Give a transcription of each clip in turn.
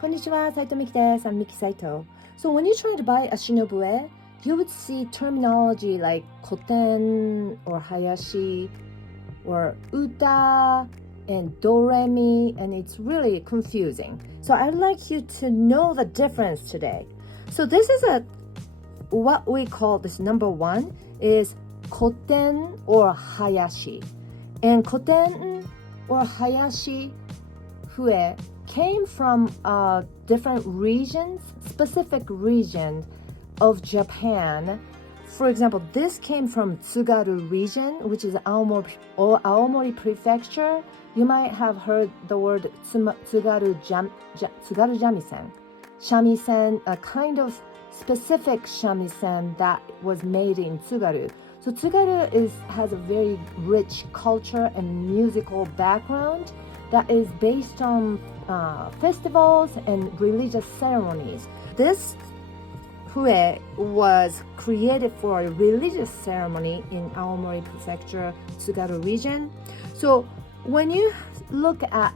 Konnichiwa, Saito Miki desu. I'm Miki Saito. So when you try to buy a Shinobue, you would see terminology like Koten or Hayashi or uta and doremi, and it's really confusing. So I'd like you to know the difference today. So this is what we call this number one is Koten or Hayashi. And Koten or Hayashi Fue came from different regions, specific region of Japan. For example, this came from Tsugaru region, which is Aomori prefecture. You might have heard the word Tsugaru shamisen. Shamisen, a kind of specific shamisen that was made in Tsugaru. So Tsugaru has a very rich culture and musical background that is based on festivals and religious ceremonies. This Fue was created for a religious ceremony in Aomori Prefecture, Tsugaru region. So when you look at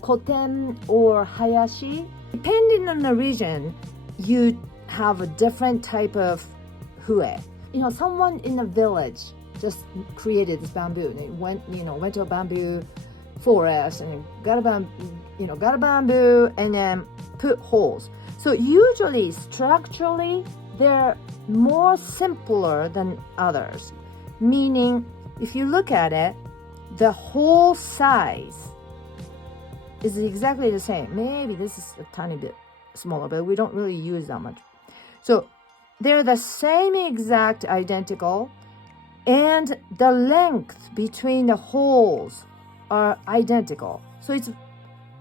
Koten or Hayashi, depending on the region, you have a different type of Fue. You know, someone in a village just created this bamboo. They went to a bamboo forest and got a bamboo and then put holes. So usually structurally they're more simpler than others, meaning if you look at it, the whole size is exactly the same. Maybe this is a tiny bit smaller, but we don't really use that much. So they're the same exact identical, and the length between the holes are identical. So it's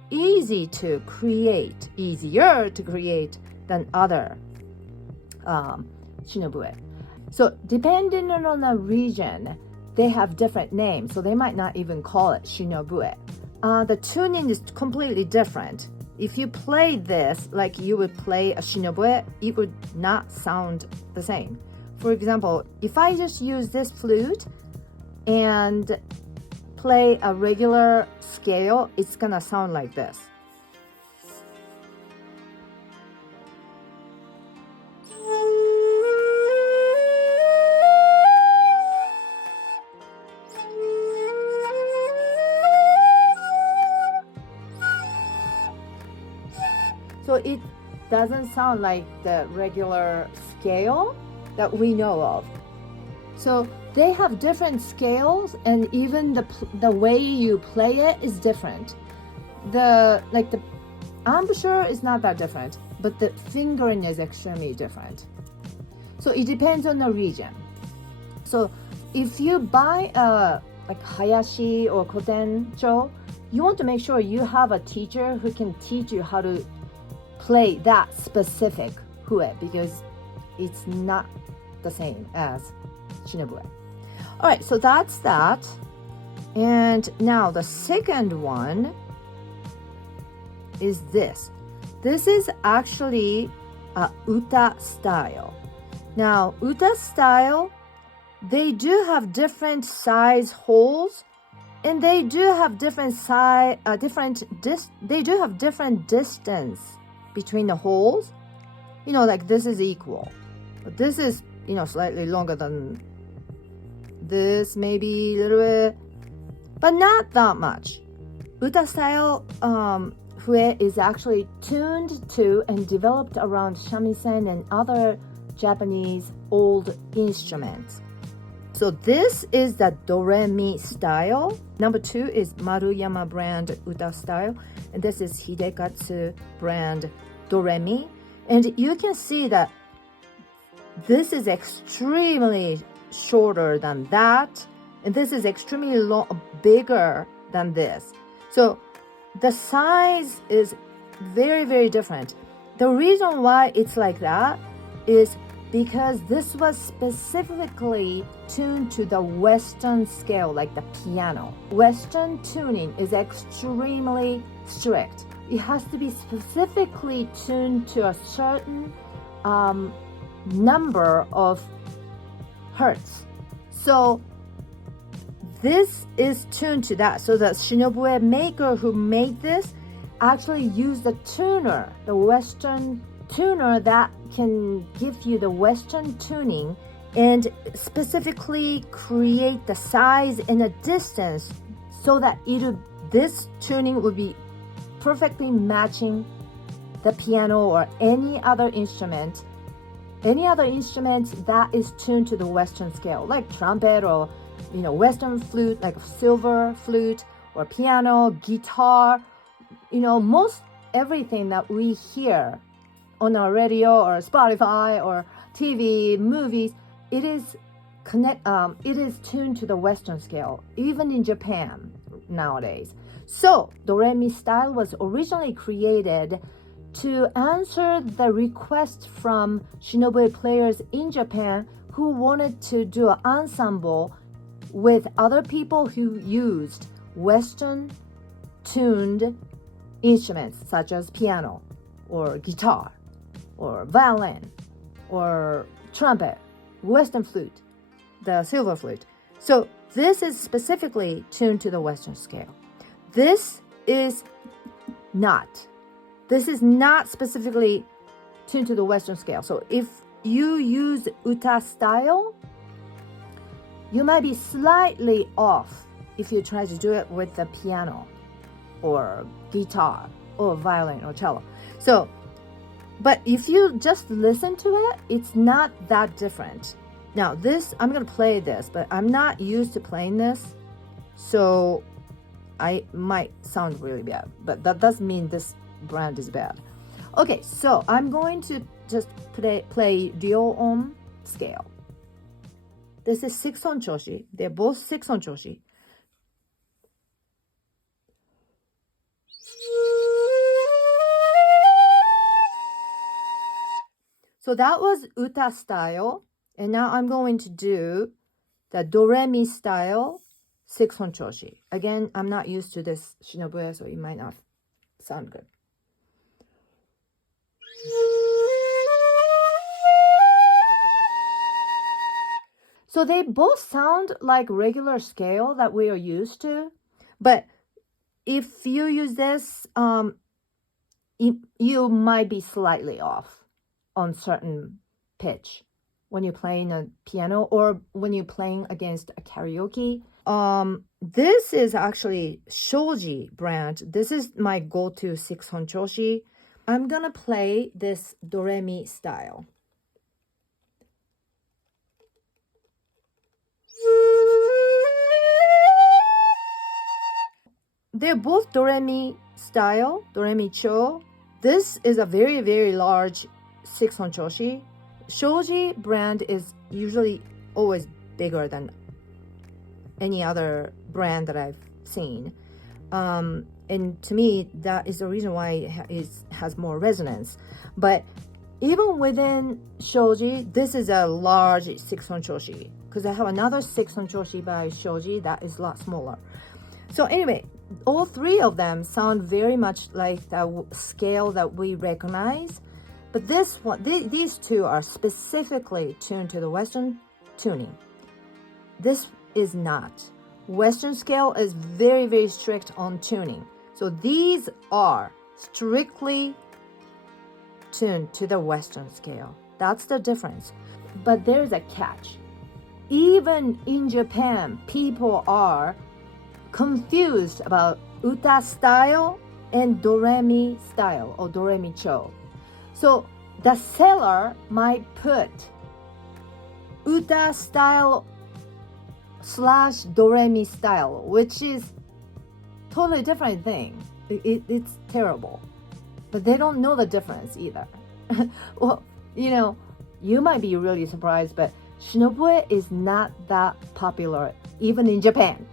easier to create than other Shinobue. So depending on the region, they have different names. So they might not even call it Shinobue. The tuning is completely different. If you play this like you would play a Shinobue, it would not sound the same. For example, if I just use this flute and play a regular scale, it's gonna sound like this. So it doesn't sound like the regular scale that we know of. So they have different scales, and even the way you play it is different. The embouchure is not that different, but the fingering is extremely different. So it depends on the region. So if you buy a Hayashi or Kotencho, you want to make sure you have a teacher who can teach you how to play that specific Fue, because it's not the same as Shinobue. All right, so that's that. And now the second one is this. This is actually a uta style. Now, uta style, they do have different size holes, and they do have different distance between the holes. You know, like this is equal, but this is, slightly longer than this, maybe a little bit, but not that much. Uta style Fue is actually tuned to and developed around shamisen and other Japanese old instruments. So this is the doremi style. Number 2 is Maruyama brand uta style, and this is Hidekatsu brand doremi. And you can see that this is extremely shorter than that, and this is extremely bigger than this. So the size is very, very different. The reason why it's like that is because this was specifically tuned to the Western scale, like the piano. Western tuning is extremely strict. It has to be specifically tuned to a certain number of hertz. So this is tuned to that. So the Shinobue maker who made this actually use the tuner, the Western tuner that can give you the Western tuning and specifically create the size and the distance so that this tuning will be perfectly matching the piano or any other instrument that is tuned to the Western scale, like trumpet or Western flute, like silver flute, or piano, guitar. Most everything that we hear on our radio or Spotify or TV, movies, it is tuned to the Western scale, even in Japan nowadays. So doremi style was originally created to answer the request from Shinobue players in Japan who wanted to do an ensemble with other people who used Western tuned instruments such as piano or guitar or violin or trumpet, Western flute, the silver flute. So this is specifically tuned to the Western scale. This is not specifically tuned to the Western scale. So if you use uta style, you might be slightly off if you try to do it with the piano or guitar or violin or cello. So, but if you just listen to it, it's not that different. Now I'm going to play this, but I'm not used to playing this, so I might sound really bad, but that doesn't mean this brand is bad. Okay, so I'm going to just play ryo-on scale. This is 6-on choshi. They're both 6-on choshi. So that was uta style, and now I'm going to do the doremi style 6-on choshi. Again, I'm not used to this Shinobue, so it might not sound good. So they both sound like regular scale that we are used to, but if you use this, you might be slightly off on certain pitch when you're playing a piano or when you're playing against a karaoke. This is actually Shoji brand. This is my go-to 6-on choshi. I'm gonna play this doremi style. They're both doremi style, doremi cho. This is a very, very large 6-on choshi. Shoji brand is usually always bigger than any other brand that I've seen. And to me, that is the reason why it has more resonance. But even within Shoji, this is a large 6-on choshi, because I have another 6-on choshi by Shoji that is a lot smaller. So anyway, all three of them sound very much like the scale that we recognize, but these two are specifically tuned to the Western tuning. This is not. Western scale is very, very strict on tuning. So these are strictly tuned to the Western scale. That's the difference. But there's a catch. Even in Japan, people are confused about uta style and doremi style or doremi cho. So the seller might put uta style / doremi style, which is totally different thing. It's terrible, but they don't know the difference either. Well, you might be really surprised, but Shinobue is not that popular even in Japan.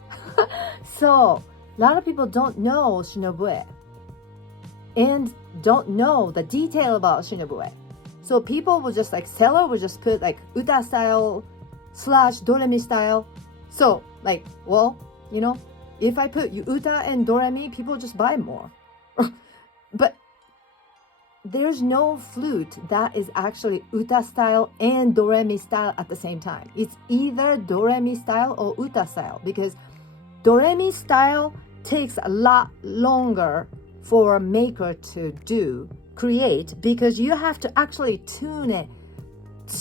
So a lot of people don't know Shinobue and don't know the detail about Shinobue. So people will just seller will just put uta style / doremi style. So if I put uta and doremi, people just buy more. But there's no flute that is actually uta style and doremi style at the same time. It's either doremi style or uta style, because doremi style takes a lot longer for a maker to create, because you have to actually tune it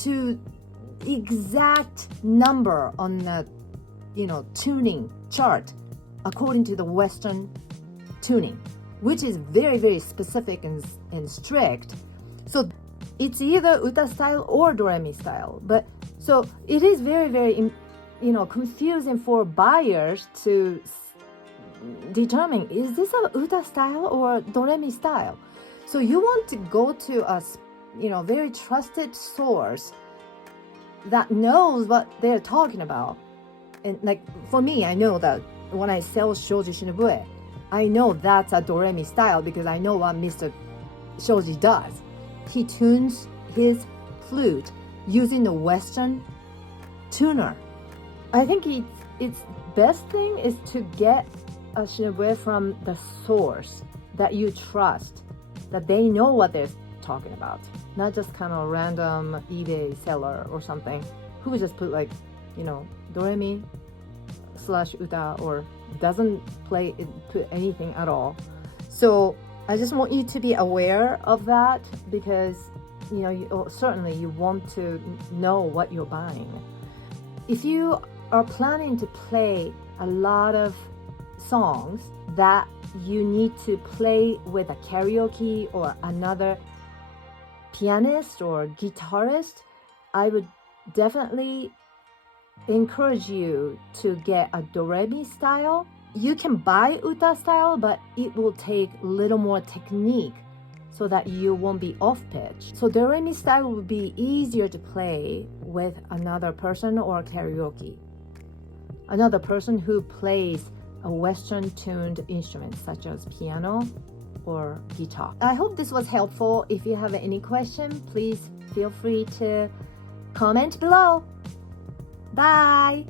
to exact number on the tuning chart according to the Western tuning, which is very, very specific and strict. So it's either uta style or doremi style. But so it is very, very confusing for buyers to determine, is this a uta style or doremi style? So you want to go to a very trusted source that knows what they're talking about. And like for me, I know that when I sell Shoji Shinobue, I know that's a doremi style because I know what Mr. Shoji does. He tunes his flute using the Western tuner. I think its best thing is to get a Shinobue from the source that you trust, that they know what they're talking about, not just kind of random eBay seller or something who would just put like doremi / uta or doesn't put anything at all. So I just want you to be aware of that, because certainly you want to know what you're buying. If you are planning to play a lot of songs that you need to play with a karaoke or another pianist or guitarist, I would definitely encourage you to get a doremi style. You can buy uta style, but it will take a little more technique so that you won't be off pitch. So doremi style would be easier to play with another person or karaoke. Another person who plays a Western tuned instrument such as piano or guitar. I hope this was helpful. If you have any question, please feel free to comment below. Bye!